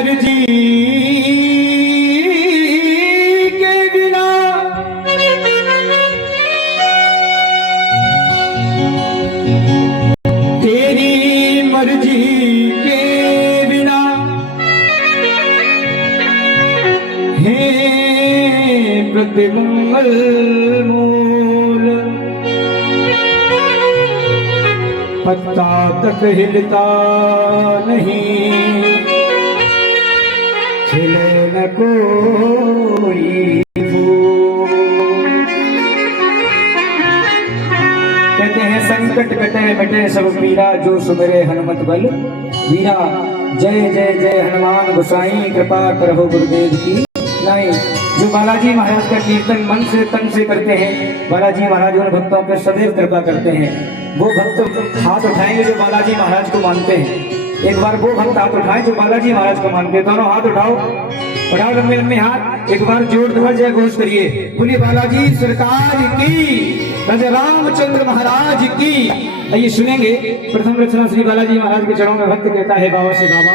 मर्जी के बिना तेरी मर्जी के बिना है प्रतिमंगल मूल पत्ता तक हिलता नहीं खिले न कोई फूल। कहते हैं संकट कटे मिटे सब पीरा जो सुमिरे हनुमत बल वीरा। जय जय जय हनुमान गोसाई कृपा करहो गुरुदेव की नाई। जो बालाजी महाराज का कीर्तन मन से तन से करते हैं, बालाजी महाराज उन भक्तों पर सदैव कृपा करते हैं। वो भक्त हाथ उठाएंगे जो बालाजी महाराज को मानते हैं। एक बार वो भक्त हाथ उठाएं जो बालाजी महाराज को मानते हैं। दोनों हाथ उठाओ, उठाओ लंबे लंबे हाथ। एक बार जोरदार जय घोष करिए, बोलिए बालाजी सरकार की, राजा रामचंद्र महाराज की। आइए सुनेंगे प्रथम रचना श्री बालाजी महाराज के चरणों में भक्त कहता है बाबा से बाबा।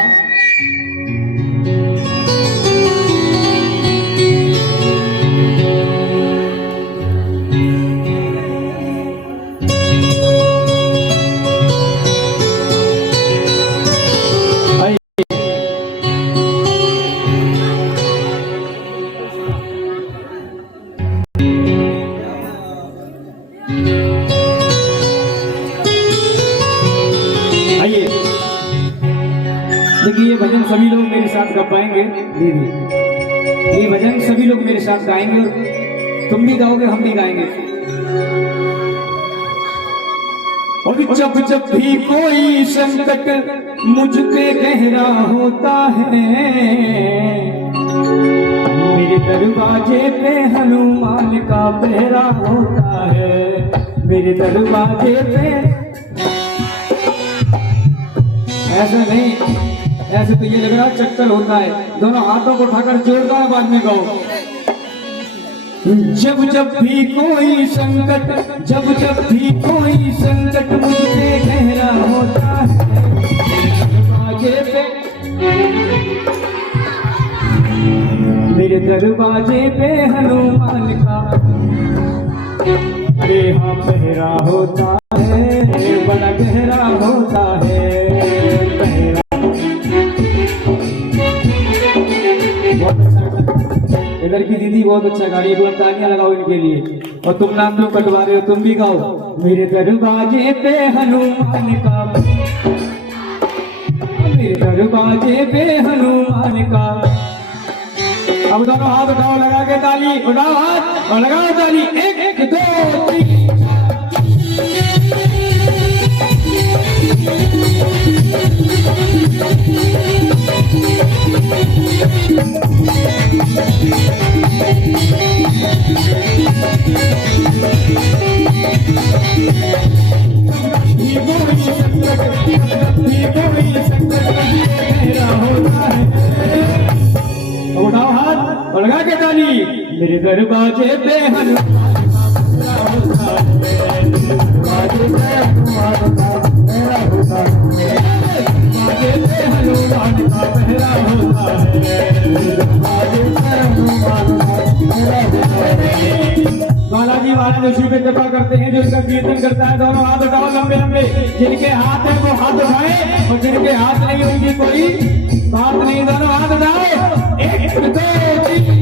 देखिए ये भजन सभी लोग मेरे साथ गा पाएंगे। ये भजन सभी लोग मेरे साथ गाएंगे और तुम भी गाओगे हम भी गाएंगे। और जब जब भी कोई संकट मुझ पे गहरा होता है, मेरे दरवाजे पे हनुमान का पहरा होता है। मेरे दरवाजे पे ऐसा नहीं, ऐसे तो ये लग रहा चक्कर होता है। दोनों हाथों को उठाकर जोरदार आवाज में गाओ। जब जब भी कोई संकट, जब जब भी कोई संकट मुझे गहरा होता है, दरवाजे पे मेरे दरवाजे पे हनुमान का पहरा पहरा होता है, बड़ा गहरा होता है। इधर की दीदी बहुत अच्छा गा रही है, तालियां लगाओ इनके लिए। और तुम नाम क्यों कटवा रहे हो, तुम भी गाओ। मेरे दरवाजे पे हनुमान का, मेरे दरवाजे पे हनुमान का। अब दोनों हाथ उठाओ, लगा के ताली, उठाओ हाथ और लगाओ ताली। एक दो तीन उठाओ हाथ और लगा के ताली। मेरे दरवाजे पे हनुमान का पहरा होता है। बालाजी महाराज उसी पे कृपा करते हैं जो इसका कीर्तन करता है। दोनों हाथ उठाओ लंबे लंबे, जिनके हाथ है वो हाथ उठाए और जिनके हाथ नहीं उनकी कोई बात नहीं। दोनों हाथ उठाओ, एक दो तीन।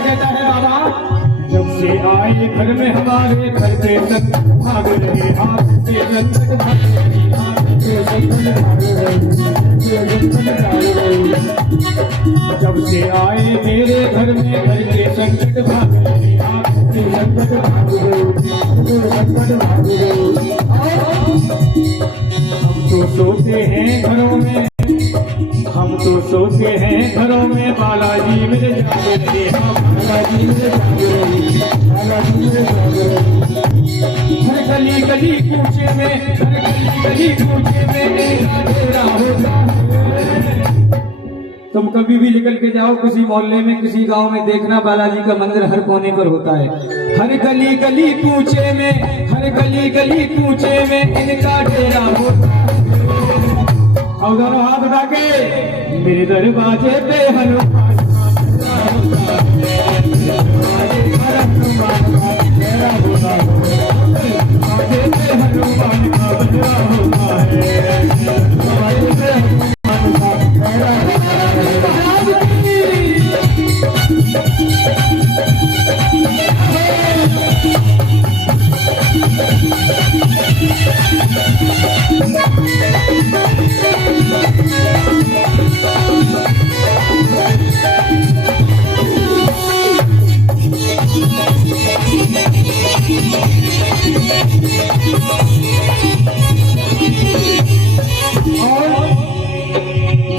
कहता है बाबा, जब से आए घर में हमारे घर के तक भाग रहे हाथ के संकट भाग रहे हाथ के संकट भाग रहे। जब से आए मेरे घर में घर के संकट भाग रहे हाथ के संकट भाग रहे संकट भाग रहे। हम तो सोते हैं घरों में, हम तो सोते हैं घरों में बालाजी मेरे जागे रहे, हाँ बालाजी मेरे जागे रहे, बालाजी मेरे जागे रहे। हर गली गली कूचे में, हर गली गली कूचे में तेरा डेरा होता है। तुम कभी भी निकल के जाओ किसी मोहल्ले में, किसी गांव में, देखना बालाजी का मंदिर हर कोने पर होता है। हर गली गली कूचे में, हर गली गली कूचे में इनका डेरा होता है। और दोनों हाथ उठा के मेरे दरवाजे पे हनुमान का बजरा होता है।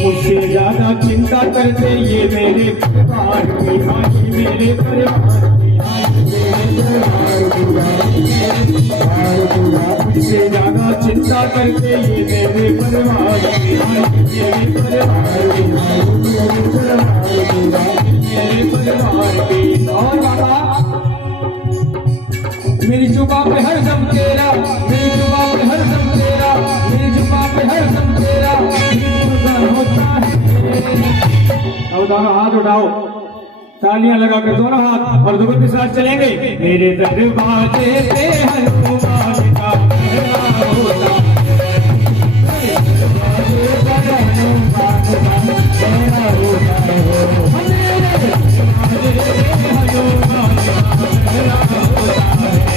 मुझसे ज्यादा चिंता करते ये मेरे परिवार की, आज मेरे परिवार की, आज मेरे परिवार। मुझसे ज्यादा चिंता करते ये मेरे परिवार की, आज मेरे परिवार की, मेरे परिवार की। और बाबा मेरी जुबान पे हर दम तेरा, मेरी जुबान पे हर दम तेरा, मेरी जुबान पे हर दम तेरा होता है। अब दोनों हाथ उठाओ, तालियां लगा कर दोनों हाथ और दुगन के साथ चलेंगे। मेरे दरवाजे पे हनुमान का डेरा होता है, मेरे दरवाजे पे हनुमान का डेरा होता है, मेरे दरवाजे पे हनुमान का डेरा होता है।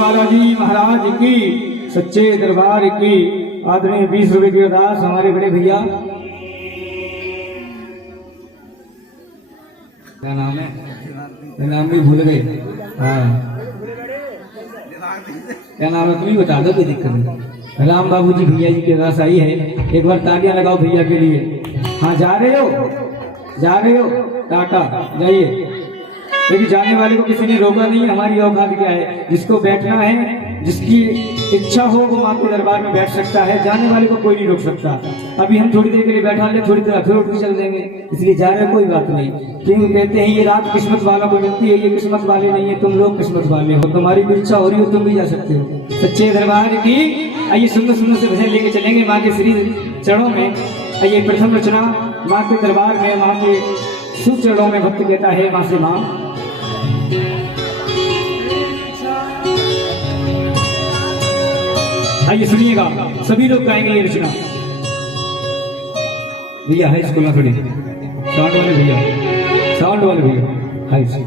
बालाजी महाराज की सच्चे दरबार की आदरणीय 20 रुपए की अरदास हमारे बड़े भैया, क्या नाम है, नाम भी भूल गए, हाँ क्या नाम है, तुम ही बता दो, कोई दिक्कत नहीं। राम बाबू जी भैया जी के पास आई है, एक बार तालियां लगाओ भैया के लिए। हाँ जा रहे हो, जा रहे हो, टाटा जाइए। लेकिन जाने वाले को किसी ने रोका नहीं, हमारी औकात क्या है, जिसको बैठना है, जिसकी इच्छा हो वो मां के दरबार में बैठ सकता है, जाने वाले को कोई नहीं रोक सकता। अभी हम थोड़ी देर के लिए बैठा ले, थोड़ी देर फिर उठ के चल देंगे, इसलिए जा रहे कोई बात नहीं। क्यों कहते हैं ये रात किस्मत वालों को मिलती है, ये किस्मत वाले नहीं है, तुम लोग किस्मत वाले हो, तुम्हारी भी इच्छा हो रही हो तुम भी जा सकते हो सच्चे दरबार की। आइए सुंदर सुंदर से भजन लेके चलेंगे माँ के श्री चरणों में। आइए प्रथम रचना माँ के दरबार में, माँ के शुभ चरणों में भक्त कहता है माँ से माँ। आइए सुनिएगा, सभी लोग गाएंगे ये रचना। भैया हाई स्कूल में थोड़ी साउंड वाले भैया, साउंड वाले भैया हाई स्कूल।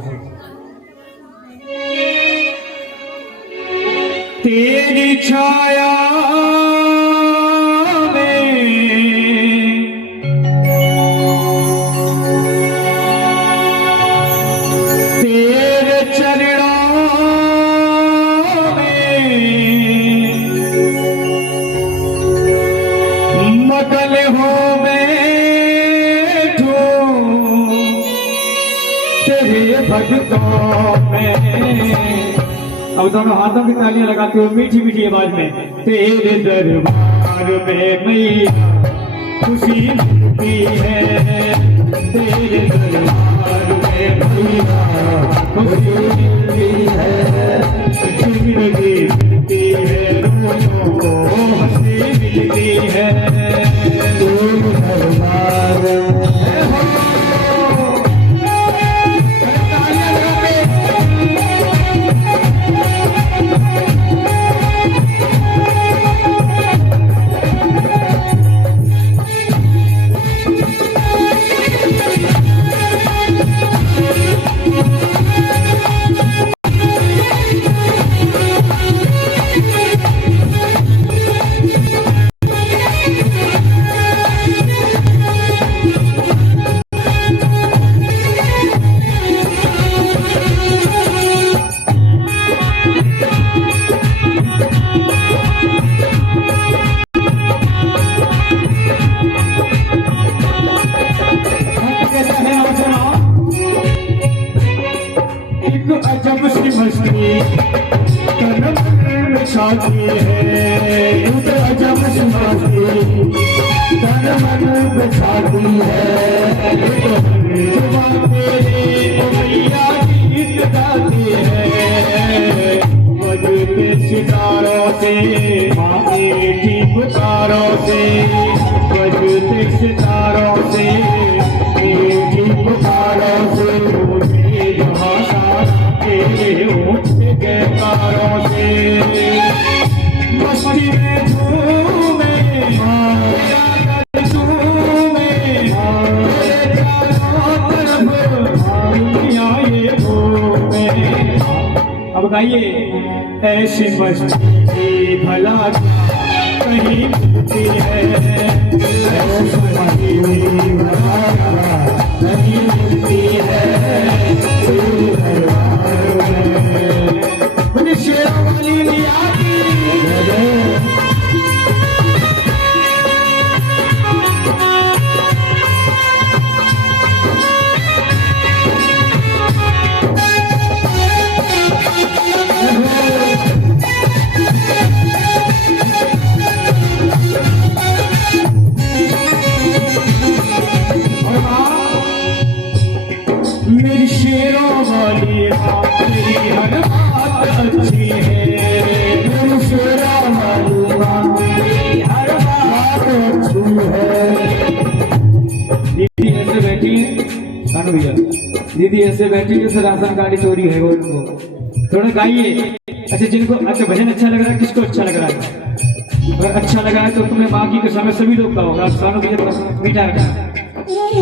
तेरी छाया अब दोनों हाथों की तालियां लगाते हुए मीठी मीठी आवाज में, तेरे दरबार में मैया खुशी मिलती है, तेरे दरबार में मैया खुशी मिलती है, जिंदगी मिलती है, रोज़ों को हंसी मिलती है, तेरे दरबार मस्ती तन मन में छाती है, उधर अजब सी मस्ती तन मन में छाती है। जुबां तेरी मैया गीत गाती है, बजते सितारों से मीठी पुकारों से, बजते सितारों से मीठी पुकारों से, मुझे जहाँ सारा तेरे उठते जयकारों से। मस्ती में झूमे तेरा गल झूमे, तेरे चारों तरफ दुनिया ये घूमे। अब गाइए, ऐसी मस्ती भला कहीं मिलती है, ऐसी मस्ती भला कहीं मिलती है। मुझे शेरों वाली मियाँ की मेरी शेरों वाली माँ तेरी हर बात अच्छी है, मेरी शेरों वाली माँ तेरी हर बात अच्छी है। दीदी ऐसे बैठी है, कानू भैया, दीदी ऐसे बैठी जैसे राशन गाड़ी चोरी है वो उनको। थोड़ा गाइए। अच्छा, जिनको अच्छा भजन अच्छा लग रहा है, किसको अच्छा लग रहा है? अगर अच्छा लगा है तो तुम्हें माँ की कसम सभी लोग कहोगा। कानू भैया थोड़ा मीठा रखना।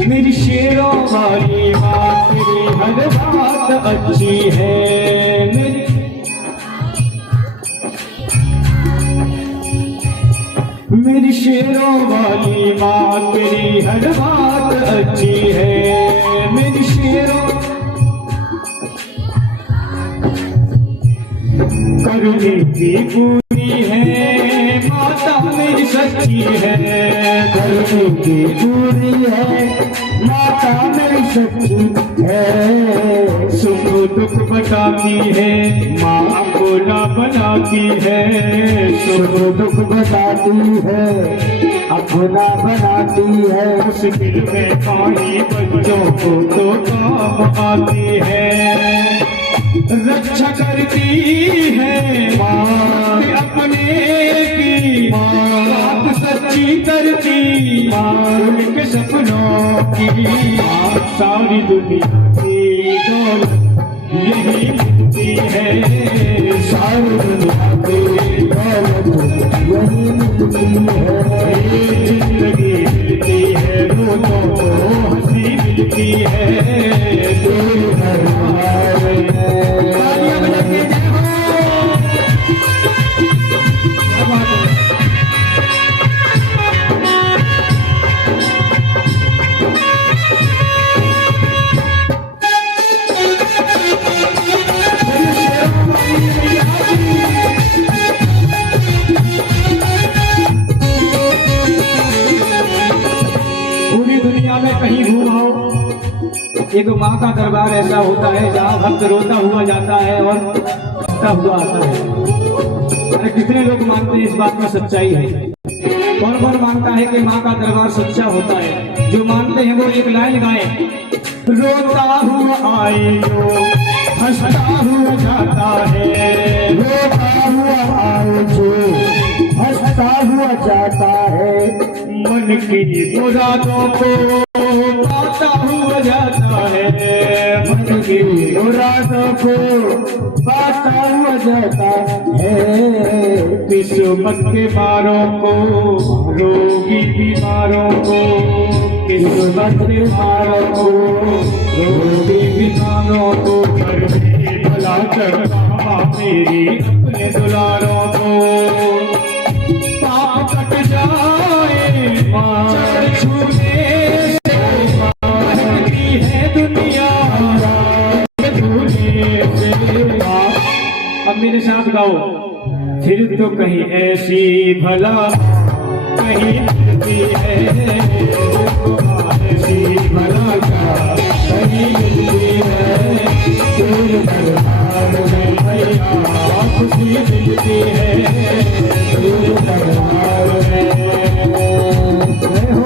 मेरी शेरों वाली माँ तेरी हर बात अच्छी है, मेरी शेरों वाली माँ तेरी हर बात अच्छी है। मेरी शेरों करने की पूरी है, माता मेरी सच्ची है, करने की पूरी है, माता मेरी सच्ची है। सुख दुख बताती है, माँ को ना बनाती है, सुख दुख बताती है, अपना बनाती है। मुश्किल में पानी बच्चों को तो काम आती है, रक्षा करती है माँ अपने की, बात सच्ची करती माँ उनके सपनों की। सारी दुनिया की दौलत यही मिलती है, सारी दुनिया की दौलत यही मिलती है। जिंदगी मिलती है, रोज़ों को हंसी मिलती है, दिल भर पूरी दुनिया में कहीं घूमाओ, एक माँ का दरबार ऐसा होता है जहाँ भक्त रोता हुआ जाता है और हंसता हुआ आता है। अरे कितने लोग मानते हैं इस बात में सच्चाई है? कौन कौन मानता है कि माँ का दरबार सच्चा होता है? जो मानते हैं वो एक लाइन गाए। रोता हुआ आए जो हंसता हुआ जाता है, रोता हुआ आए जो हंसता हुआ जाता है। मन की मुरादों को पाता हुआ जाता है, मन की मुरादों को पाता हुआ जाता है। किस्मत के मारों को, रोगी बीमारों को, किस्मत के मारों को, रोगी बीमारों को, घर में भला करता मेरी अपने दुलारों को। पाप कट जाए चढ़ छूने से, महकती है दुनिया धूने से। अब मेरे साथ गाओ। फिर तो कहीं ऐसी भला कहीं मिलती है, ऐसी भला कहीं मिलती है। दरबार में मैया खुशी मिलती है, गुरु दरबार में। जय हो।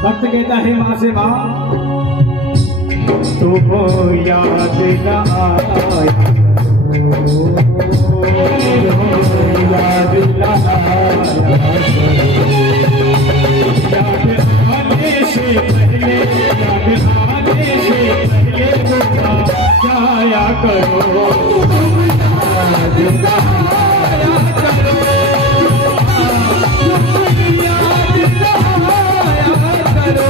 भक्त कहता है माँ से माँ तुमको याद न आया, याद न आया, याद आने से पहले, याद आने से पहले तुम जाया करो, याद न आया करो, याद न आया करो।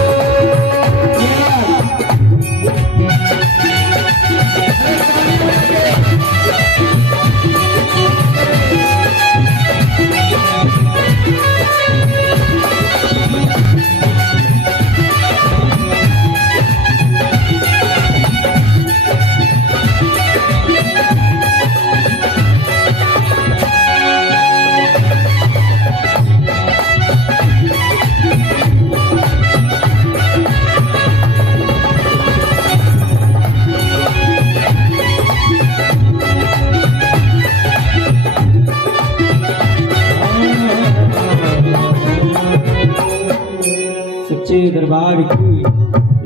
सच्चे दरबार की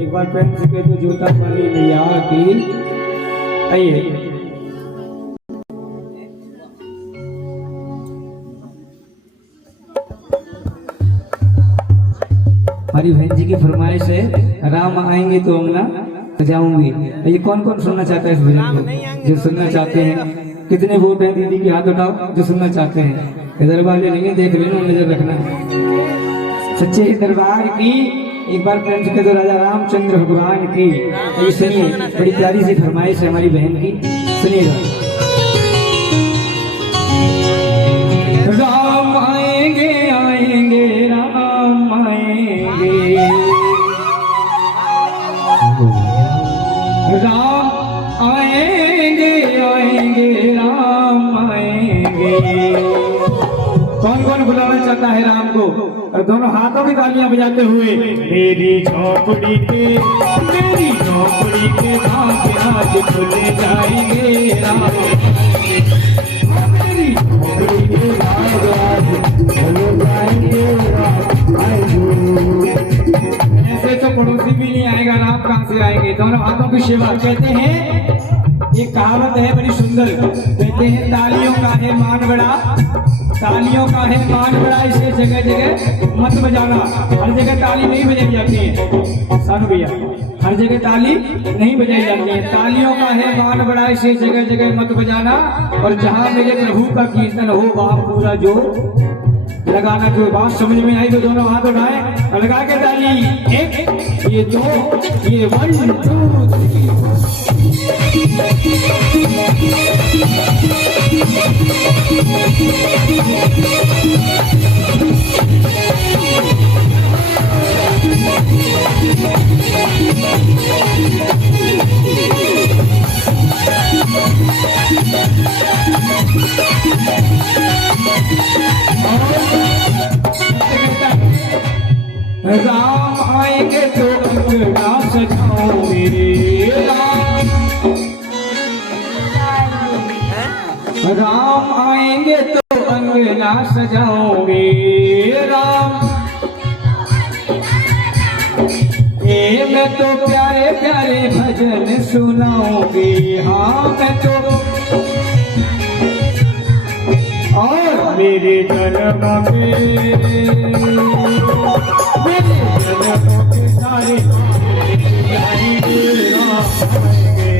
एक बार प्रेम से कह दो जोता वाली मैया की। आइए हमारी बहन जी की फरमाइश है, राम आएंगे तो अमला जाऊंगी। ये कौन कौन सुनना चाहता है इस भजन को? जो सुनना चाहते हैं कितने वोट हैं दीदी की हाथ उठाओ जो सुनना चाहते हैं। इधर वाले नहीं है, देख लेना, नजर रखना। सच्चे दरबार की एक बार प्रेम से कह दो राजा रामचंद्र भगवान की। ये सुनिए, बड़ी प्यारी सी फरमाइश है हमारी बहन की, सुनिएगा। राम आएंगे आएंगे राम आएंगे, राम आएंगे आएंगे राम आएंगे। कौन कौन बुलाना चाहता है राम को? और दोनों हाथों की तालियां बजाते हुए मेरी झोपड़ी के भाग्य आज खुले जाएंगे, राम मेरी झोपड़ी के भाग्य आज खुले जाएंगे, राम आएंगे। ऐसे तो पड़ोसी भी नहीं आएगा, राम कहाँ से आएंगे? दोनों हाथों की सेवा। कहते हैं एक कहावत है बड़ी सुंदर, कहते हैं तालियों का है मान बड़ा, तालियों का है मान बड़ा, इसे जगह जगह मत बजाना। हर जगह ताली नहीं बजाई जाती है सानू भैया, हर जगह ताली नहीं बजाई जाती है। तालियों का है मान बड़ा, इसे जगह जगह मत बजाना। और जहाँ मेरे प्रभु का कीर्तन हो वहाँ पूरा जोर लगाना। जो बात समझ में आई तो दोनों हाथ उठाए, लगा के ताली। एक, ये दो, ये 1 2 राम आएंगे तो अंगना सजाओगे, राम आएंगे तो अंगना सजाओगे, राम मैं तो प्यारे प्यारे भजन सुनाओगे। हाँ मैं तो, और मेरे जन्म के सारे जाएंगे, राम आएंगे।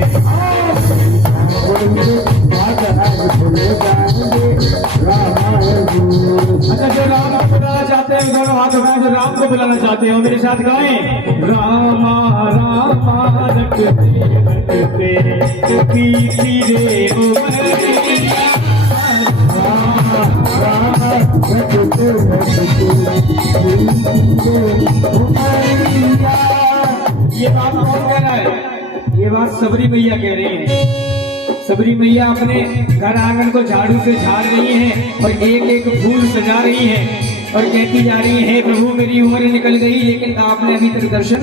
चाहते हो मेरे साथ गाएं। रामा रामा रटते रटते पीती रे उमरिया, रामा रामा रटते रटते पीती रे उमरिया। ये बात कौन कह रहा है? ये बात सबरी मैया कह रही है। सबरी मैया अपने घर आंगन को झाड़ू से झाड़ रही हैं और एक एक फूल सजा रही हैं और कहती जा रही है, प्रभु मेरी उम्र निकल गई लेकिन आपने अभी तक दर्शन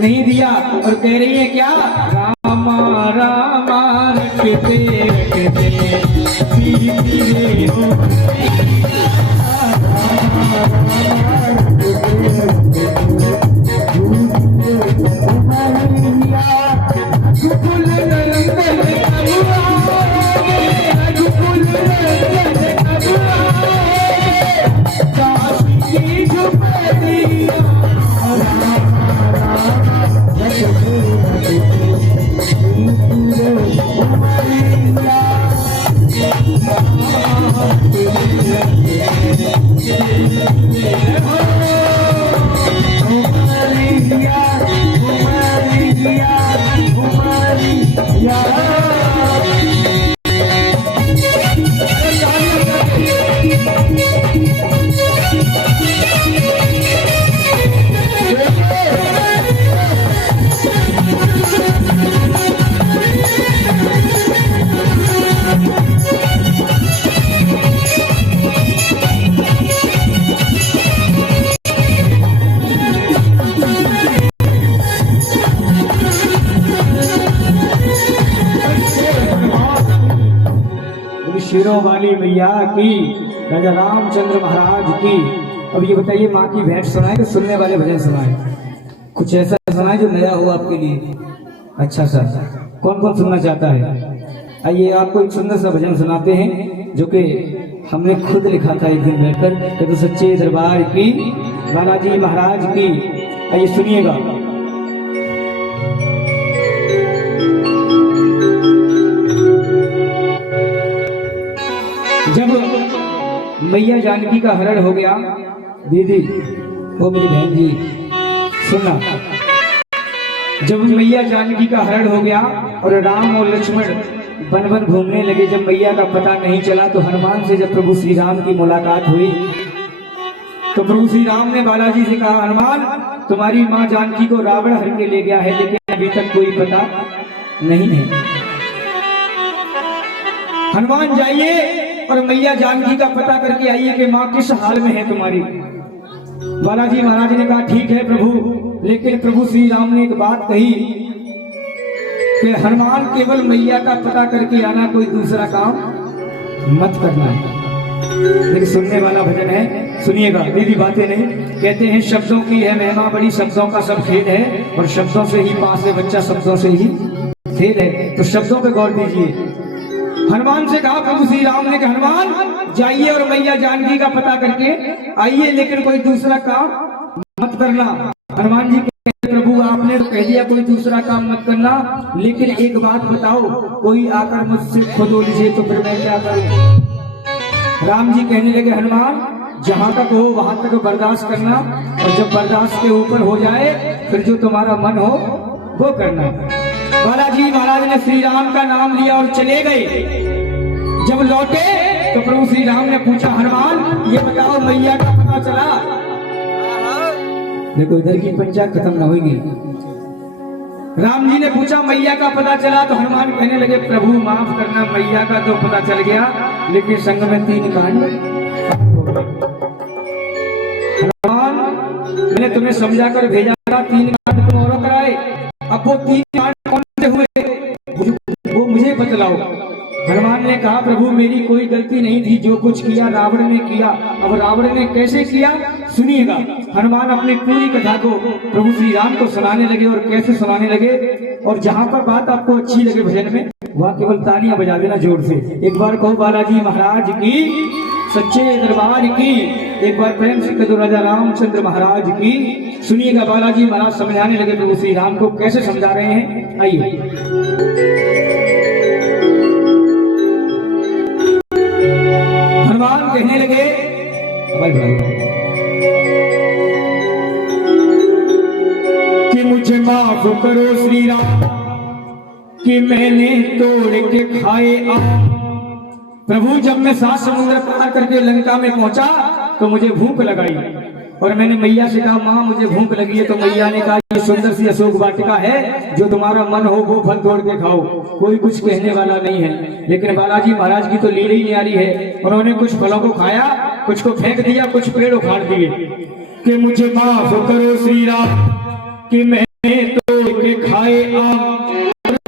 नहीं दिया। और कह रही है क्या? रामा रामा रटते रटते पीती रे उमरिया, शेरों वाली मैया की, राजा रामचंद्र महाराज की। अब ये बताइए, माँ की भेंट सुनाए कि सुनने वाले भजन सुनाए? कुछ ऐसा सुनाए जो नया हो आपके लिए। अच्छा सर, कौन कौन सुनना चाहता है? आइए आपको एक सुंदर सा भजन सुनाते हैं जो कि हमने खुद लिखा था एक दिन बैठकर, कि तो सच्चे दरबार की, बालाजी महाराज की। आइए सुनिएगा। जब मैया जानकी का हरण हो गया, दीदी वो मेरी बहन जी सुनना, जब मैया जानकी का हरण हो गया और राम और लक्ष्मण वन वन घूमने लगे, जब मैया का पता नहीं चला तो हनुमान से जब प्रभु श्री राम की मुलाकात हुई तो प्रभु श्री राम ने बालाजी से कहा, हनुमान तुम्हारी माँ जानकी को रावण हर के ले गया है लेकिन अभी तक कोई पता नहीं है। हनुमान जाइए और मैया जानकी का पता करके आइए कि माँ किस हाल में है तुम्हारी। बालाजी महाराज ने कहा ठीक है प्रभु, लेकिन प्रभु श्री राम ने एक बात कही कि हनुमान केवल मैया का पता करके आना, कोई दूसरा काम मत करना। लेकिन सुनने वाला भजन है, सुनिएगा। दीदी बातें नहीं, कहते हैं शब्दों की है महिमा बड़ी, शब्दों का सब खेल है और शब्दों से ही पास है बच्चा, शब्दों से ही खेल है। तो शब्दों पे गौर दीजिए। हनुमान से कहा प्रभु श्री राम ने, हनुमान जाइए और मैया जानकी का पता करके आइए, लेकिन कोई दूसरा काम मत करना। हनुमान जी कहते प्रभु आपने तो कह दिया कोई दूसरा काम मत करना, लेकिन एक बात बताओ, कोई आकर मुझसे खुदो लीजिए तो फिर मैं क्या करूं? राम जी कहने लगे, हनुमान जहां तक हो वहां तक बर्दाश्त करना, और जब बर्दाश्त के ऊपर हो जाए फिर जो तुम्हारा मन हो वो करना। बालाजी महाराज ने श्री राम का नाम लिया और चले गए। जब लौटे तो प्रभु श्री राम ने पूछा, हनुमान ये बताओ मैया का पता चला? देखो इधर की पंचायत खत्म न होगी। राम जी ने पूछा मैया का पता चला? तो हनुमान कहने लगे, प्रभु माफ करना, मैया का तो पता चल गया लेकिन संग में 3 कांड। हनुमान मैंने तुम्हें समझाकर भेजा था, 3 कांड तुम और कराए, अब वो 3 कांड कौन से हुए वो मुझे बतलाओ। हनुमान ने कहा, प्रभु मेरी कोई गलती नहीं थी, जो कुछ किया रावण ने किया। अब रावण ने कैसे किया सुनिएगा। हनुमान अपनी पूरी कथा को प्रभु श्री राम को सुनाने लगे, और कैसे सुनाने लगे, और जहां पर बात आपको अच्छी लगे भजन में वहां केवल तालियां बजा देना जोर से। एक बार कहो बालाजी महाराज की, सच्चे दरबार की, एक बार प्रेम से कहो राजा रामचंद्र महाराज की। सुनिएगा बालाजी महाराज समझाने लगे प्रभु श्री राम को, कैसे समझा रहे हैं आइए। हनुमान कहने लगे, करो श्री राम कि मैंने तोड़ के खाए आम। प्रभु जब मैं 7 समुद्र पार करके लंका में पहुंचा तो मुझे भूख लगाई और मैंने मैया से कहा माँ मुझे भूख लगी है। तो मैया ने कहा ये सुंदर सी अशोक वाटिका है, जो तुम्हारा मन हो वो फल तोड़ के खाओ, कोई कुछ कहने वाला नहीं है। लेकिन बालाजी महाराज की तो लीला ही न्यारी है, उन्होंने कुछ फलों को खाया, कुछ को फेंक दिया, कुछ पेड़ उखाड़ दिए। कि मुझे माफ करो श्री राम कि मैंने तोड़ के खाए आम,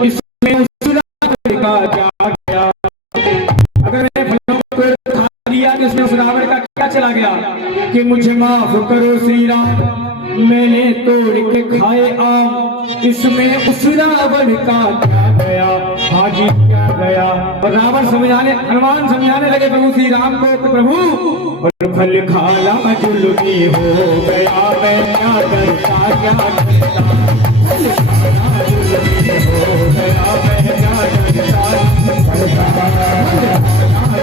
इसमें का जा गया। अगर मैंने फलों को खा दिया तो इसमें उस रावण का क्या चला गया? कि मुझे माफ करो श्री राम मैंने तोड़ के खाए आम, इसमें उस रावण का क्या गया। हाजी क्या गया। और रावण समझाने, हनुमान समझाने लगे प्रभु श्री राम को कि प्रभु और फल खाला जुल्मी हो गया, मैं क्या करता क्या करता। फल खाला जुल्मी हो गया, मैं क्या करता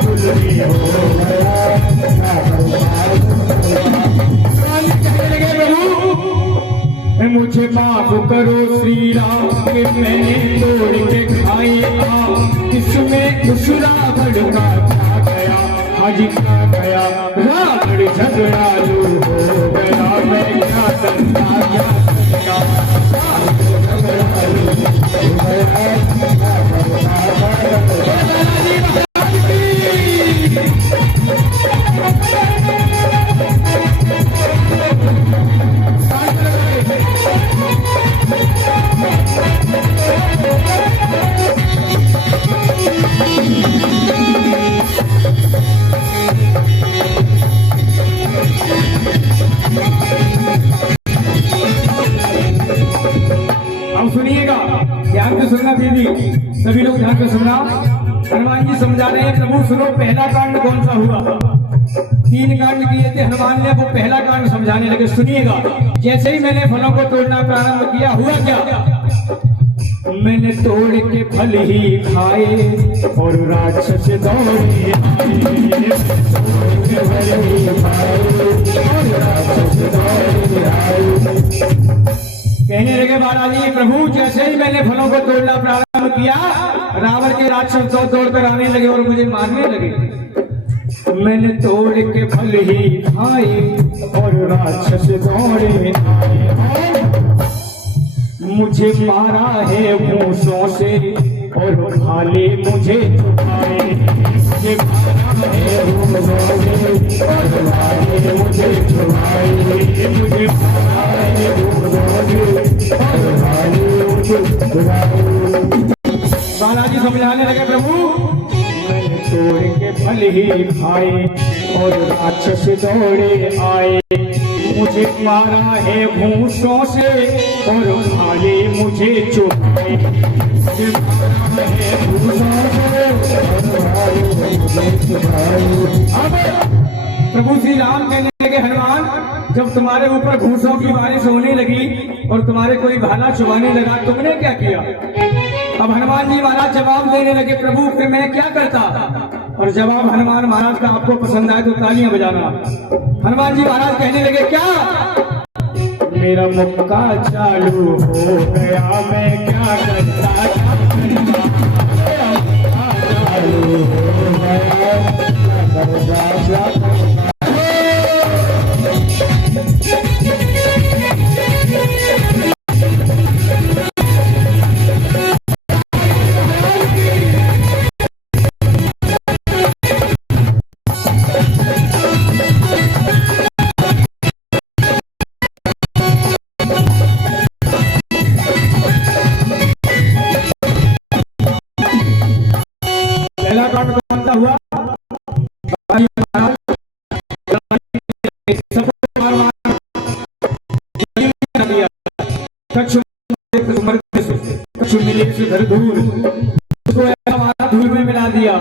जुल्मी हो गया। कहने लगे प्रभु मुझे माफ करो श्री राम कि मैंने तोड़ के खाए आम, इसमें उस रावण का क्या गया। हाजी क्या गया। रावण झगड़ालू हो गया, मैं क्या करता क्या करता। अब सुनिएगा, ध्यान से सुनना दीदी, सभी लोग ध्यान से सुनना। हनुमान जी समझा रहे हैं प्रभु सुनो पहला कांड कौन सा हुआ। 3 कांड किए थे हनुमान ने, वो पहला कांड समझाने लगे। सुनिएगा, जैसे ही मैंने फलों को तोड़ना प्रारंभ किया हुआ क्या? मैंने तोड़ के फल ही खाए और राक्षस दौड़े आए। कहने लगे बालाजी प्रभु जैसे ही मैंने फलों को तोड़ना प्रारंभ किया, रावण के राक्षस दौड़ कर आने लगे और मुझे मारने लगे। मैंने तोड़ के फल ही खाए और राक्षस दौड़े आए। मुझे मारा है भूसों से और भाले मुझे छुपाए। मुझे मारा है भूसों से और भाले मुझे छुपाए। मुझे मारा है भूसों से और भाले मुझे छुपाए। बालाजी समझाने लगे प्रभु मैंने तोड़ के फल ही खाए और राक्षस दौड़े आए। मुझे मारा है भूसों से और भाले मुझे चुपाए। मुझे मारा है भूसों से और भाले मुझे चुपाए। प्रभु श्री राम कहने लगे हनुमान जब तुम्हारे ऊपर घूसों की बारिश होने लगी और तुम्हारे कोई भाला चुभाने लगा, तुमने क्या किया? अब हनुमान जी महाराज जवाब देने लगे प्रभु फिर मैं क्या करता? और जवाब हनुमान महाराज का आपको पसंद आए तो तालियां बजाना। हनुमान जी महाराज कहने लगे क्या? मेरा मुक्का चालू हो गया, मैं क्या करता चालू हो गया। पहला कांड कौन सा हुआ? धूल में मिला दिया।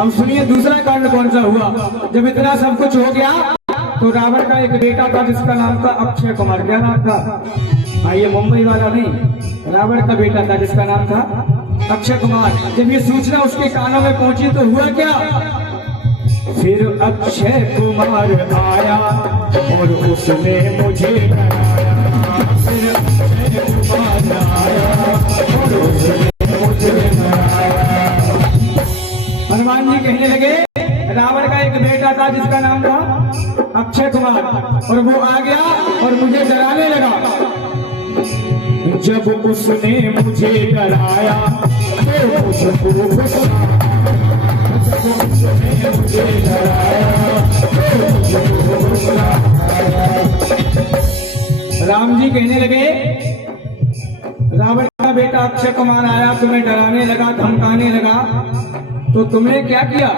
अब सुनिए दूसरा कांड कौन सा हुआ? जब इतना सब कुछ हो गया तो रावण का एक बेटा था जिसका नाम था अक्षय कुमार। क्या नाम था? हाँ ये मुंबई वाला नहीं, रावण का बेटा था जिसका नाम था अक्षय कुमार। जब ये सूचना उसके कानों में पहुंची तो हुआ क्या? फिर अक्षय कुमार आया और उसने मुझे डराया। फिर अक्षय हनुमान जी कहने लगे रावण का एक बेटा था जिसका नाम था अक्षय कुमार, और वो आ गया और मुझे डराने लगा। जब उसने मुझे डराया तो मुझको गुस्सा, जब उसने मुझे डराया तो मुझको गुस्सा आया। राम जी कहने लगे रावण का बेटा अक्षय कुमार आया, तुम्हें डराने लगा, धमकाने लगा, तो तुमने क्या किया?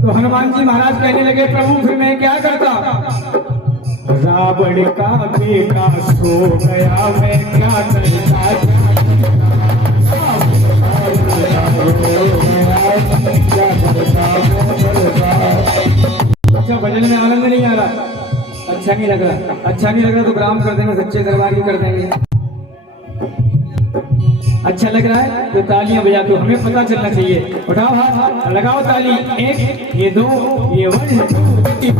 तो हनुमान जी महाराज कहने लगे प्रभु फिर मैं क्या करता? रावण का बेटा सो गया, मैं क्या करता? अच्छा भजन में आनंद नहीं आ रहा, अच्छा नहीं लग रहा, अच्छा नहीं लग रहा तो ग्राम कर देंगे, सच्चे दरबार की कर देंगे। अच्छा लग रहा है तो तालियां बजा दो, हमें पता चलना चाहिए। उठाओ हाथ, लगाओ ताली, एक ये दो ये 1 2 3।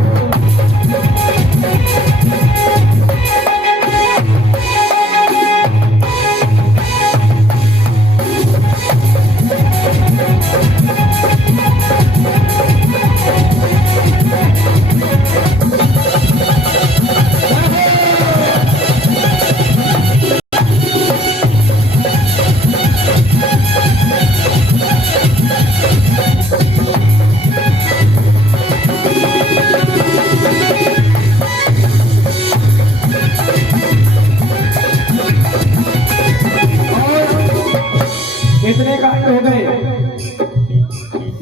कितने कांड हो गए?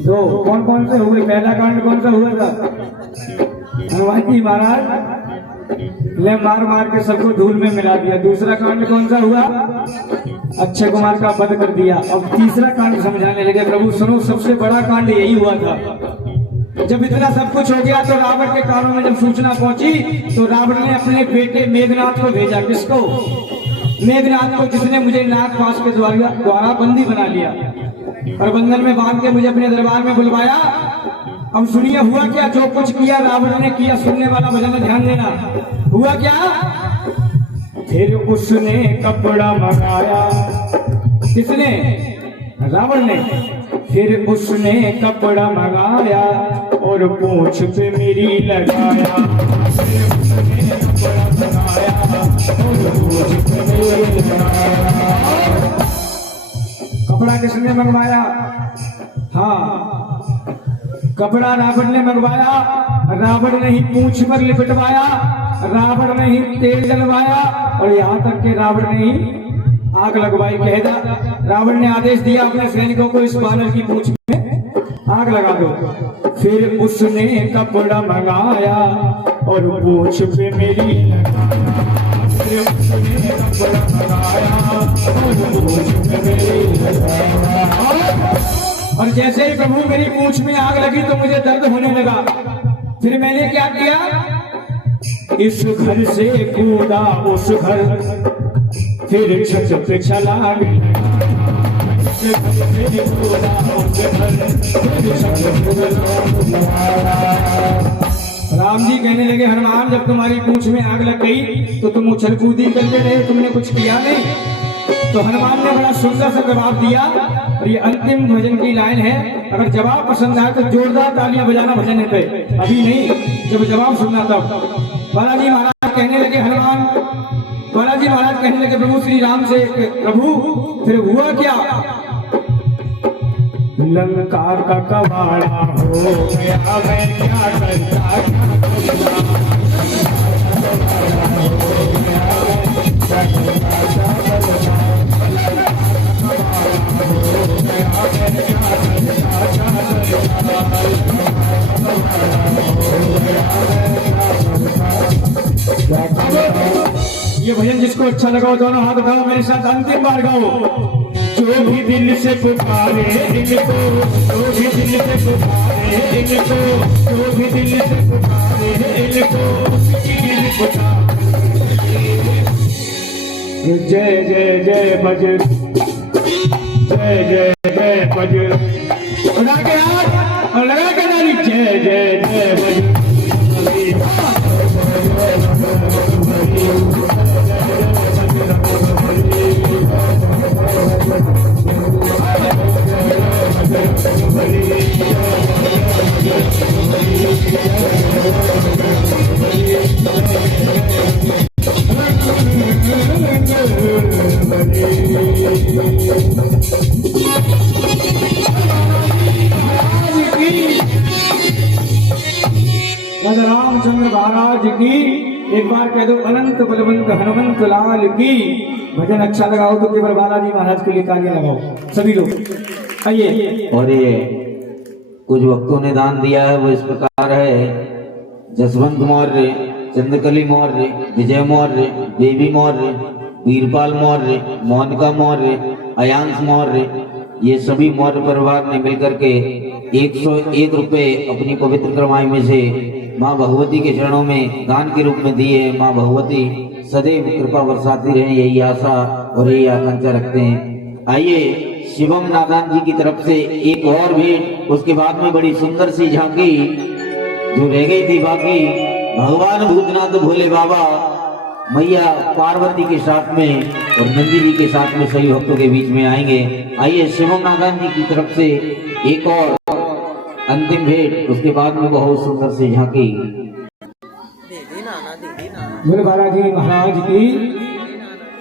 2। कौन कौन से हुए? पहला कांड कौन सा हुआ था? हनुमान जी महाराज ले मार मार के सबको धूल में मिला दिया। दूसरा कांड कौन सा हुआ? अक्षय कुमार का वध कर दिया। अब तीसरा कांड समझाने लगे प्रभु सुनो, सबसे बड़ा कांड यही हुआ था। जब इतना सब कुछ हो गया तो रावण के कानों में जब सूचना पहुंची तो रावण ने अपने बेटे मेघनाथ को भेजा। किसको? मेघनाथ को, जिसने मुझे नागपाश के द्वारा बंदी बना लिया और बंधन में बांध के मुझे अपने दरबार में बुलवाया। अब सुनिए हुआ क्या, जो कुछ किया रावण ने किया। सुनने वाला भजन में ध्यान देना। हुआ क्या? फिर उसने कपड़ा मंगाया। किसने? रावण ने। फिर उसने कपड़ा मंगाया और पूंछ पे मेरी लगाया। फिर उसने कपड़ा मंगाया और पूंछ पे मेरी लगाया। कपड़ा किसने मंगवाया? हाँ, कपड़ा रावण ने मंगवाया। रावण ने ही पूंछ पर लिपटवाया, रावण ने ही तेल डलवाया और यहाँ तक के रावण ने ही आग लगवाई। कहेगा रावण ने आदेश दिया अपने सैनिकों को इस बानर की पूंछ में आग लगा दो। फिर उसने कपड़ा मंगाया और पूंछ पे मेरी लगाया। फिर उसने कपड़ा मंगाया और पूंछ पे मेरी लगाया। और जैसे ही प्रभु मेरी पूंछ में आग लगी तो मुझे दर्द होने लगा। फिर मैंने क्या किया? इस घर से कूदा उस घर, फिर छत पे चला गया। राम जी कहने लगे हनुमान जब तुम्हारी पूंछ में आग लग गई तो तुम उछल कूदी करते रहे, तुमने कुछ किया नहीं। तो हनुमान ने बड़ा सुंदर सा जवाब दिया और ये अंतिम भजन की लाइन है। अगर जवाब पसंद आए तो जोरदार तालियां बजाना भजन पे, अभी नहीं, जब जवाब सुनना तब। बालाजी महाराज कहने लगे हनुमान, बालाजी महाराज कहने लगे प्रभु श्री राम से, प्रभु फिर हुआ क्या? लंका का कबाड़ा हो गया, मैं क्या करता। ये भजन जिसको अच्छा लगा वो दोनों हाथ उठाओ मेरे साथ अंतिम बार गाओ। जो भी दिल से पुकारे दिल को, जो भी दिल से पुकारे दिल को, जो भी दिल से पुकारे दिल को, उसकी दिल पुकारे। जय जय जय बजर, जय जय जय बजर, उठा के हाथ और लगा के नाली। जय जय जय बजर। मद रामचंद्र महाराज की। एक बार कह दो अनंत बलवंत हनुमंत लाल की। भजन अच्छा लगाओ तो केवल बालाजी महाराज के लिए तालियां लगाओ सभी लोग। आइए। और ये कुछ भक्तों ने दान दिया है वो इस प्रकार है। जसवंत मौर्य, चंद्रकली मौर्य, विजय मौर्य, देवी मौर्य, वीरपाल मौर्य, मोनिका मौर्य, अयांश मौर्य, ये सभी मौर्य परिवार ने मिलकर के 101 रुपए अपनी पवित्र कमाई में से माँ भगवती के चरणों में दान के रूप में दिए। माँ भगवती सदैव कृपा बरसाती रहे, यही आशा और यही आकांक्षा रखते हैं। आइए शिवम नादान जी की तरफ से एक और भेंट, उसके बाद में बड़ी सुंदर सी झांकी जो रह गई थी बाकी। भगवान भूतनाथ भोले बाबा मैया पार्वती के साथ में और नंदी जी के साथ में सभी भक्तों के बीच में आएंगे। आइए शिवम नादान जी की तरफ से एक और अंतिम भेंट, उसके बाद में बहुत सुंदर सी झांकी। बोले बालाजी महाराज की।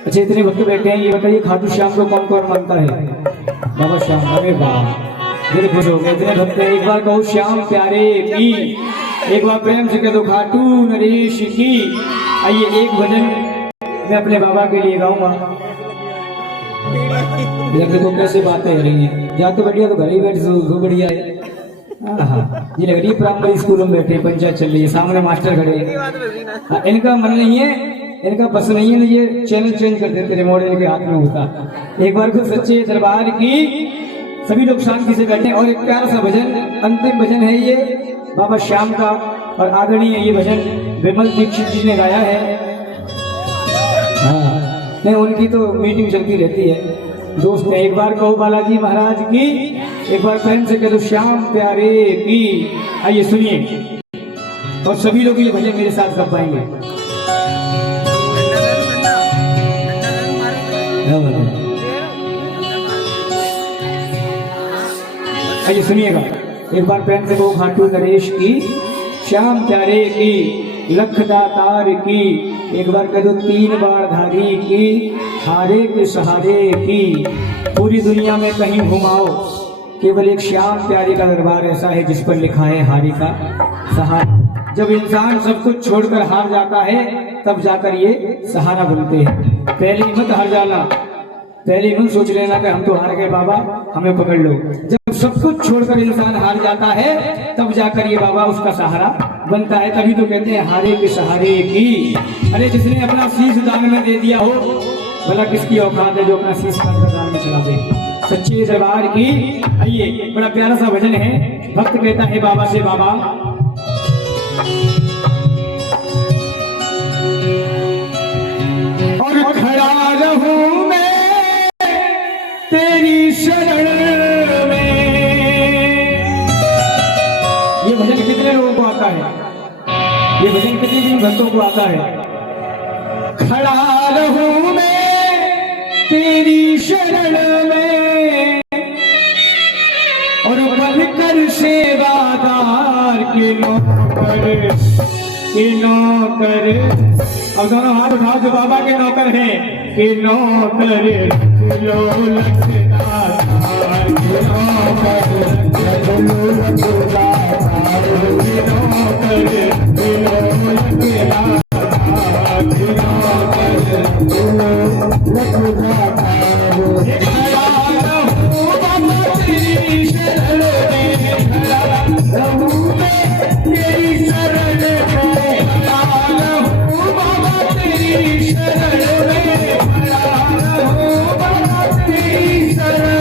अच्छा इतने भक्त बैठे हैं, ये बताइए खाटू श्याम को कौन कौन मानता है? बाबा श्याम। अरे वाह दिल खुश हो गए, इतने भक्त हैं। एक बार कहो श्याम प्यारे की, एक बार प्रेम से कह दो खाटू नरेश की। आइए एक भजन मैं अपने बाबा के लिए गाऊंगा। देखो कैसे बातें हो रही हैं। जा तो बढ़िया तो घर ही बैठ जो बढ़िया है। ये लग रही है प्राइमरी स्कूलों में बैठे, पंचायत चल रही है, सामने मास्टर खड़े हैं। इनका मन नहीं है, इनका बस नहीं है, ये चैनल चेंज कर देते, रिमोट इनके हाथ में होता। एक बार को सच्चे दरबार की। सभी लोग शांति से बैठे और एक प्यारा सा भजन, अंतिम भजन है ये बाबा श्याम का और आदरणीय ये भजन विमल दीक्षित जी ने गाया है। हाँ नहीं उनकी तो मीटिंग चलती रहती है, दोस्त है। एक बार कहो बालाजी महाराज की, एक बार प्रेम से कह दो श्याम प्यारे की। आइए सुनिए और सभी लोग ये भजन मेरे साथ गा पाएंगे। आइए सुनिएगा। एक बार प्रेम से कहो खाटू नरेश की, श्याम प्यारे की, लख दातार की। एक बार कह दो 3 बार धारी की, हारे के सहारे की। पूरी दुनिया में कहीं घुमाओ, केवल एक श्याम प्यारे का दरबार ऐसा है जिस पर लिखा है हारी का सहारा। जब इंसान सब कुछ छोड़कर हार जाता है तब जाकर ये सहारा बनते हैं। पहले मत हार जाना, पहले मत सोच लेना कि हम तो हार गए बाबा हमें पकड़ लो। जब सब कुछ छोड़कर इंसान हार जाता है तब जाकर ये बाबा उसका सहारा बनता है। तभी तो कहते हैं हारे के सहारे की। अरे जिसने अपना शीश दान में दे दिया हो, भला किसकी औकात है जो अपना शीश दान में चला दे। सच्चे दरबार की। आइए बड़ा प्यारा सा भजन है। भक्त कहता है बाबा से, बाबा और खड़ा रहूं मैं तेरी शरण में। ये भजन कितने लोगों को आता है? ये भजन कितने दिन भक्तों को आता है? खड़ा रहूं मैं तेरी शरण में और बनकर सेवादार के नौकर अब दोनों हाथ उठाओ जो बाबा के नौकर हैं। के नौकर लो लखदार के नौकर लो लखदार के नौकर लो लखदार के नौकर लो लखदार। तेरी शरण में खड़ा रहूं मैं तेरी शरण में खड़ा रहूं बाबा तेरी शरण में खड़ा रहूं बाबा तेरी शरण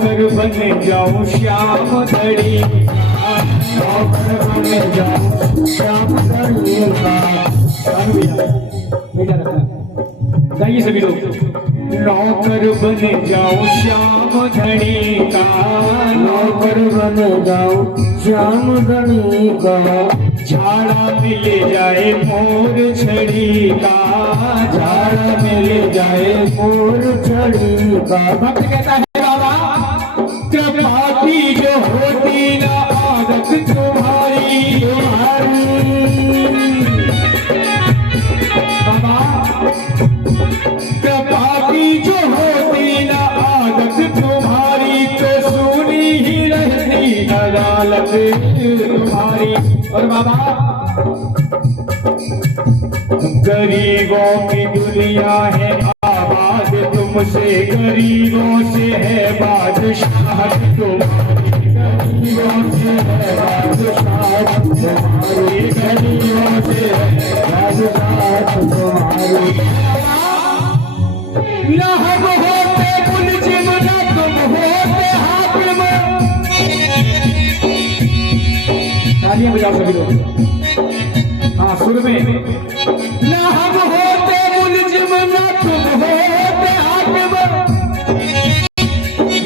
नौकर बन जाऊं श्याम धड़ी का, नौकर बन जाऊं श्याम धड़ी का। बेटा रखना, गाइए सभी लोग। नौकर बन जाऊं श्याम धड़ी का, नौकर बन जाऊं श्याम धनी का, झाड़ा मिल जाए मोर छड़ी का, झाड़ा मिल जाए मोर छड़ी का। भक्त कहता है बाबा कृपा की जो होती ना आदत तुम्हारी, बाबा कृपा की जो होती ना आदत तुम्हारी, तो सुनी ही रहती अदालत तुम्हारी। और बाबा गरीबों की दुनिया है आबाद तुमसे, गरीबों से है बादशाह तुम्हारी, गरीबों से है बादशाह तुम्हारी, गरीबों से है बादशाह तुम्हारी। न हम होते मुलजिम न तुम होते हाकिम। तालियां बजाओ सभी लोग। हाँ, सुर में। न हम होते मुलजिम न तुम होते हाकिम,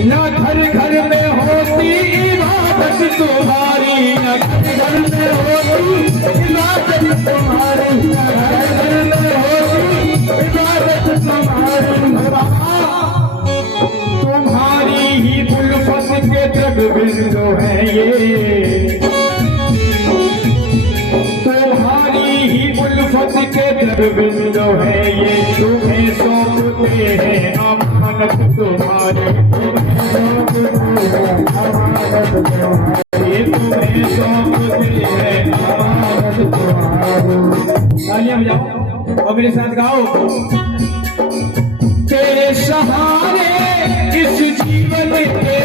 न घर घर में होती इबादत तुम्हारी, न घर में होती इबादत तुम्हारी, न घर में होती इबादत तुम्हारी। तुम्हारी ही उल्फत के द्रव्यबिंदु है ये, उल्फत के द्रव्यबिंदु है ये, तुम्हें सौंपते हैं अमानत तुम्हारी, ये तुम्हें सौंपते हैं अमानत तुम्हारी। तालियां बजाओ और मेरे साथ गाओ। तेरे सहारे इस जीवन के,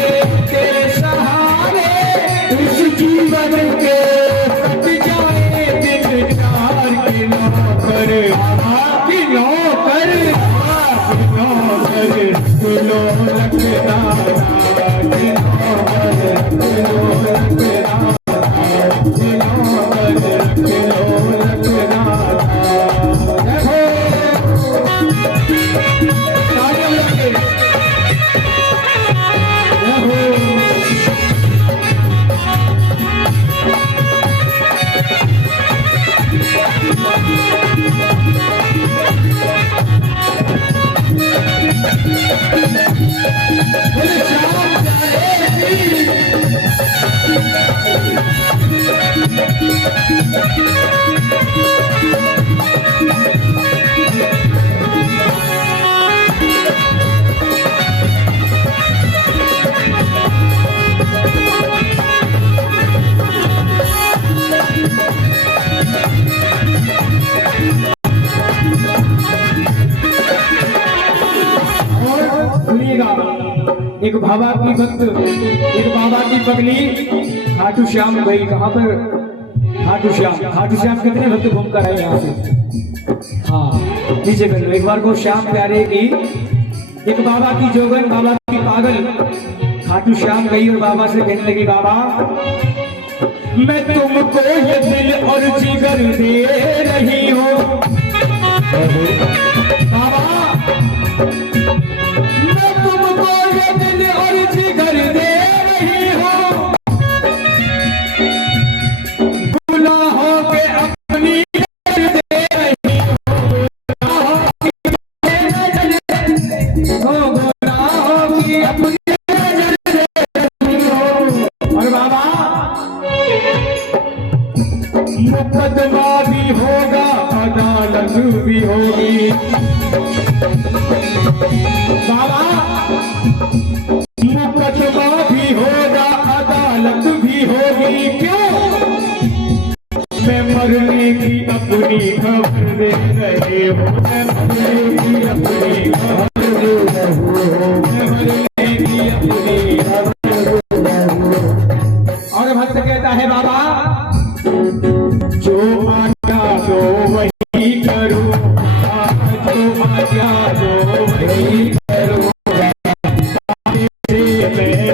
तेरे सहारे इस जीवन के, कट जाए दिन चार के नौकर, की नौकर, की नौकर, किलो रखना, की नौकर, किलो रखना, की नौकर, किलो रखना। एक बाबा की भक्त, एक बाबा की पगली खाटू श्याम गई। कहाँ पर? खाटू श्याम। खाटू श्याम कितने भक्त घूमकर आए यहाँ से? हाँ, नीचे कर लो एक बार को। श्याम प्यारे की एक बाबा की जोगन, बाबा की पागल खाटू श्याम गई और बाबा से कहने लगी, बाबा मैं तुमको ये दिल और जिगर दे रही हूँ, बाबा मैं तुमको ये दिल और जिगर दे रही हूँ, गुनाहों के अपनी दे रही हूँ, गुनाहों की अपनी दे रही हूँ। और बाबा मुकदमा भी होगा, अदालत भी होगी, बाबा मुकदमा भी होगा, अदालत भी होगी। क्यों? मैं मरने की अपनी खबर दे रही हूँ, मैं मरने की अपनी खबर दे रही हूँ, मैं मरने की अपनी खबर दे रही हूँ। और भक्त कहता है, बाबा जो आज्ञा दो वही करूँ, जो आज्ञा दो वही करूँ, मैं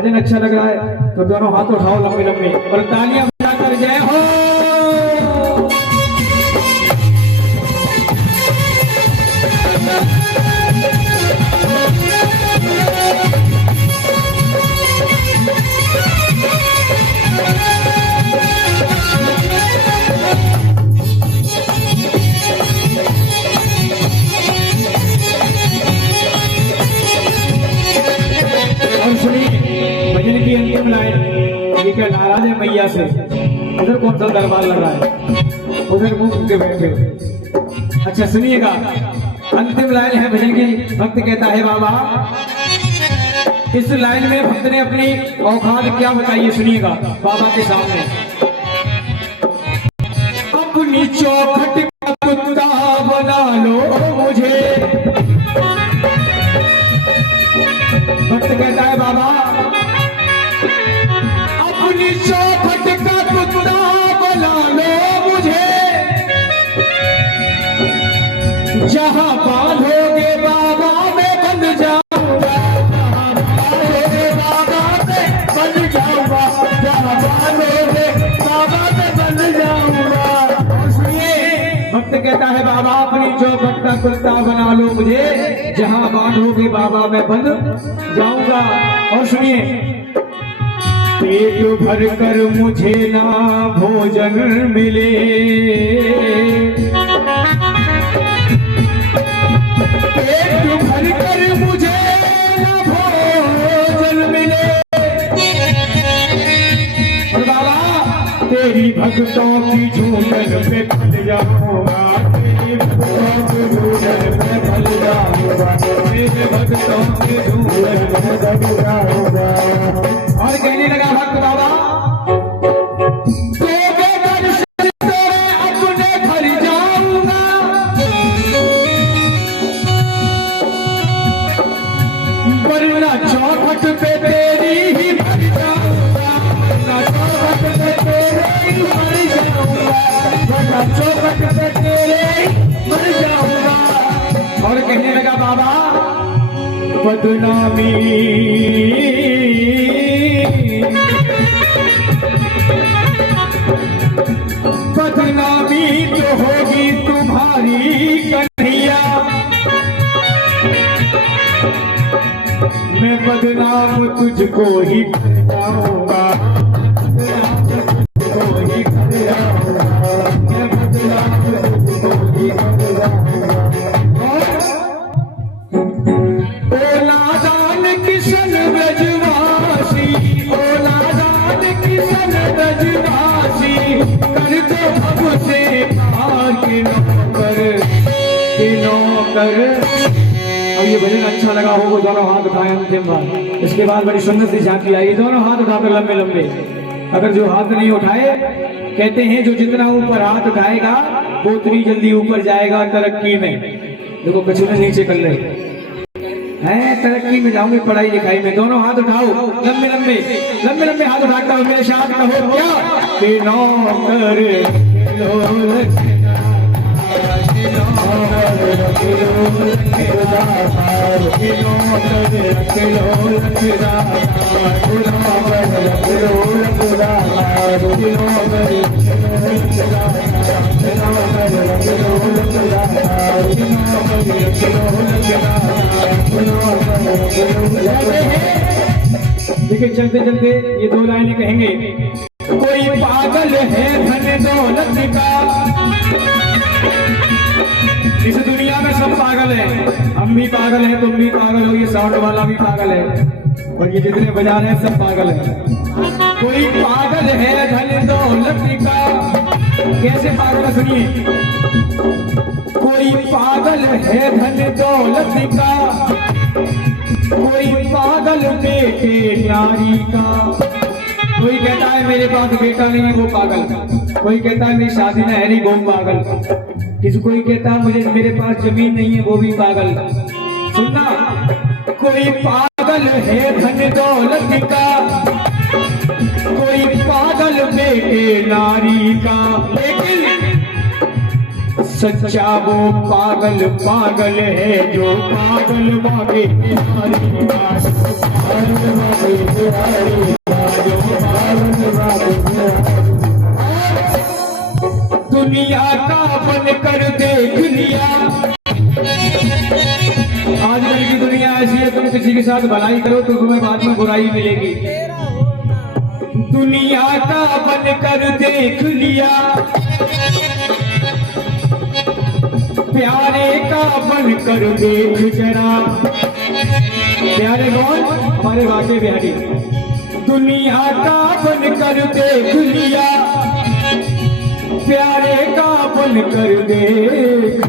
भजन अच्छा लग रहा है तो दोनों हाथ उठाओ लंबे लंबे और तालियां बजाकर जय हो। भजन की अंतिम लाइन, ये क्या नाराज है मैया से? उधर कौन सा दरबार लगा है? उधर मुंह के बैठे। अच्छा सुनिएगा, अंतिम लाइन है भजन की। भक्त कहता है बाबा, इस लाइन में भक्त ने अपनी औकात क्या बताई है, सुनिएगा बाबा के सामने। अपनी चौखट का कुत्ता बना लो मुझे। भक्त कहता है बाबा, अपनी चौखट का कुत्ता बना लो मुझे, जहां बांधोगे बाबा मैं बन जाऊंगा, बाबा मैं बन जाऊंगा, जहां बांधोगे बाबा मैं बन जाऊंगा। सुनिए, भक्त कहता है बाबा, अपनी चौखट का कुत्ता बना लो मुझे, जहां बांधोगे बाबा मैं बन जाऊंगा। और सुनिए, पेट भर कर मुझे ना भोजन मिले, पेट भर कर मुझे ना भोजन मिले, और बाबा तेरी भक्तों की झूलन पे पड़ जाऊंगा, तेरी भक्तों की झूलन पे पड़ जाऊंगा, तेरे भक्तों की झूलन पे पड़ जाऊंगा। और कहने लगा भक्त बाबा, तेरे दर्शन तेरे अपने घर जाऊंगा, वरना चौखट पे तेरी ही मर जाऊंगा, वरना चौखट पे तेरे ही मर जाऊंगा, वरना चौखट पे तेरे ही मर जाऊंगा। और कहने लगा बाबा, बदनामी बदनामी तो होगी तुम्हारी कन्हैया, मैं बदनाम तुझको ही कर जाऊंगा, तुझको ही कर जाऊंगा, मैं बदनाम तुझको ही कर जाऊंगा। ओ नादान किशन ब्रजवासी, ओ नादान किशन ब्रजवासी, कर दो हमसे प्यार के नौकर, के नौकर। अब ये भजन अच्छा लगा हो, वो दोनों हाथ उठाए अंतिम बार। इसके बाद बड़ी सुंदर सी झांकी आई, दोनों हाथ उठाकर लंबे लंबे। अगर जो हाथ नहीं उठाए, कहते हैं जो जितना ऊपर हाथ उठाएगा वो उतनी जल्दी ऊपर जाएगा तरक्की में। देखो कछु ने नीचे कर ले है, तरक्की में जाऊंगे पढ़ाई लिखाई में। दोनों हाथ उठाओ लंबे लंबे, लंबे लंबे हाथ उठाकर मेरे साथ कहो क्या, के नौकर देखिए चलते चलते ये दो लाइनें कहेंगे। कोई पागल है धन दौलत का, इस दुनिया में सब पागल हैं, हम भी पागल हैं, तुम भी पागल हो, ये साउंड वाला भी पागल है, और ये जितने बजा रहे हैं सब पागल हैं। कोई पागल है धन दौलत का, कैसे पागल है सुनिए। कोई पागल है धन दौलत का, कोई पागल बेटे नारी का। कोई कहता है मेरे पास बेटा नहीं है, वो पागल। कोई कहता है मेरी शादी न है, वो पागल। किसी कोई कहता है मुझे मेरे पास जमीन नहीं है, वो भी पागल। सुनना, कोई पागल है धन दौलत का, कोई पागल बेटे नारी का, लेकिन सच्चा वो पागल पागल है जो पागल मांगे नारी का। दुनिया का बन कर देख लिया। आजकल की दुनिया ऐसी है, तुम किसी के साथ भलाई करो तो तुम्हें बाद में बुराई मिलेगी। दुनिया का बन कर देख लिया, प्यारे का बन कर देख जरा। प्यारे कौन? हमारे वाके बिहारी। दुनिया का बन कर देख लिया, प्यारे का बन कर देख।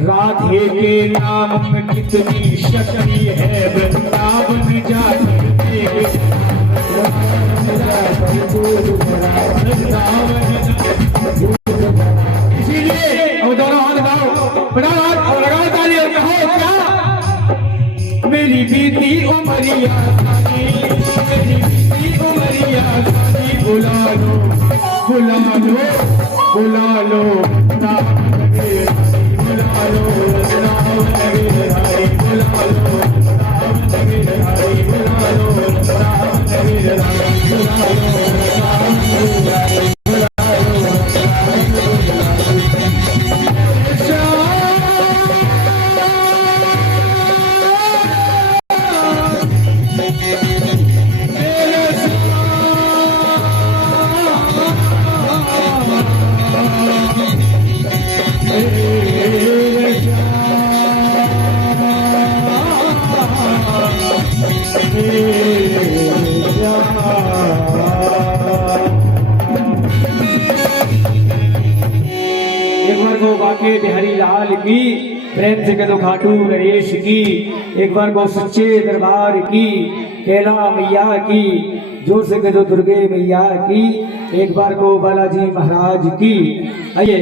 राधे के नाम में कितनी शक्ति है, वृंदावन जाकर देख। इसीलिए अब दोनों हाथ लगाओ, बढ़ाओ हाथ और लगाओ ताली और कहो क्या? मेरी बीती उमरिया सानी, मेरी बीती उमरिया सानी, बुला लो बुला लो बुला लो राम लगे हरी, बुला लो राम लगे हरी, बुला लो राम लगे हरी, बुला लो राम लगे हरी, बुला लो राम लगे हरी, बुला लो राम एक बार को वाके बिहारी लाल की, प्रेम से कदो खाटू नरेश की। एक बार को सच्चे दरबार की, कैला मैया की। जोर से कदो दुर्गे मैया की। एक बार को बालाजी महाराज की। आइए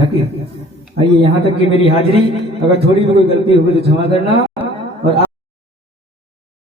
आइए, यहाँ तक कि मेरी हाजिरी, अगर थोड़ी भी कोई गलती होगी तो क्षमा करना।